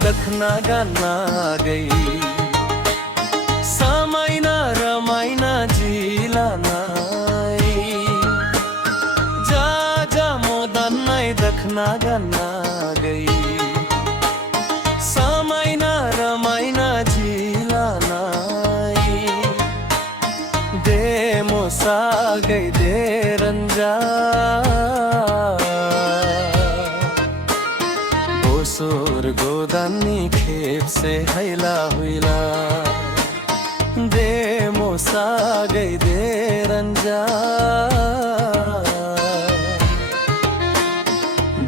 दखना गाना गई समाइना रमाइना जिलाना जा जा मोदन दखना गाना गई समाइना रमाइना जिलाना दे मोसा गई दे रंजा बोसोर गोदानी खेप से हैला हुइला दे मोसा गई दे रंजा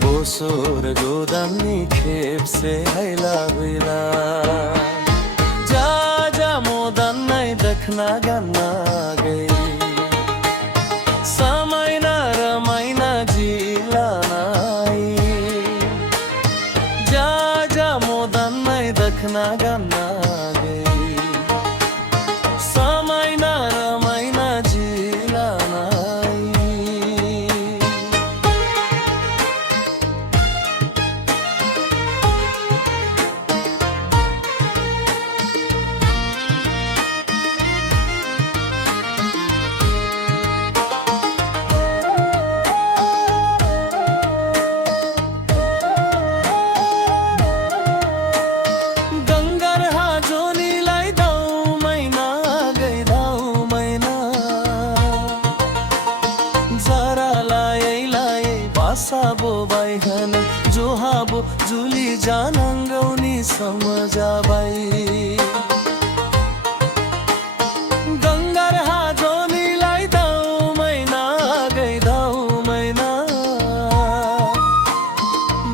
बोसोर गोदानी खेप से हैला हुइला जा जा मोदन दखना गाना गई समाइना रमाइना जिलाना जा जा मोदन दखना गाना गई समाइना रमाइना जिलाना साबो बाइहन जो हाबो जुली जानंगौनी समझा बाई गंगर हा जोनी लाई दाऊ मैना गई दाऊ मैना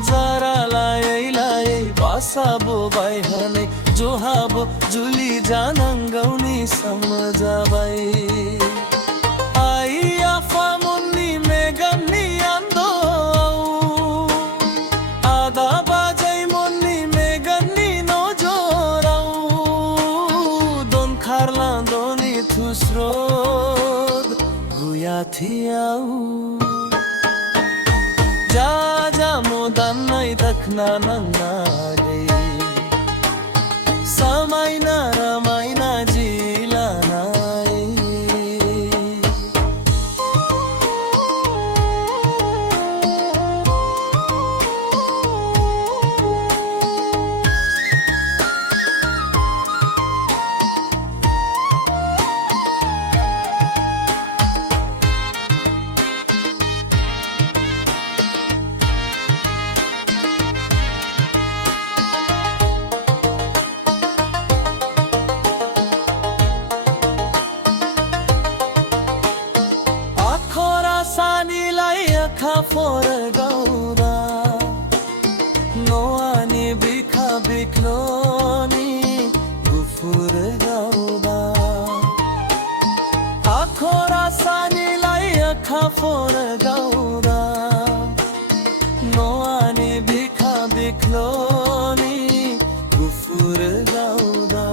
जरा लाई बासाबो बाइहन जो हाबो जुली जानंगौनी समझा बाई आई आफा मुन्नी में गन्नी थुस्रोद गुया थियाऊ जा जा मोदन दखना नन्ना गई समाइना रमाइना जिलाना for gauda noani bikha bikloni gufur gauda akhora sani lai akha for gauda noani bikha bikloni gufur gauda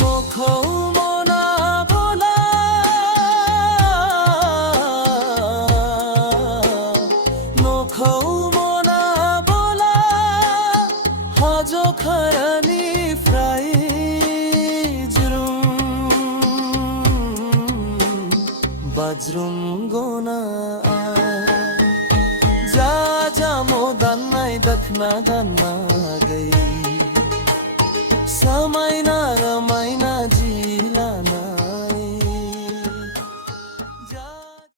mokho जो खरनी फ्राई बजरुम गोना जा जा मोदन दखना गाना गई समाइना रमाइना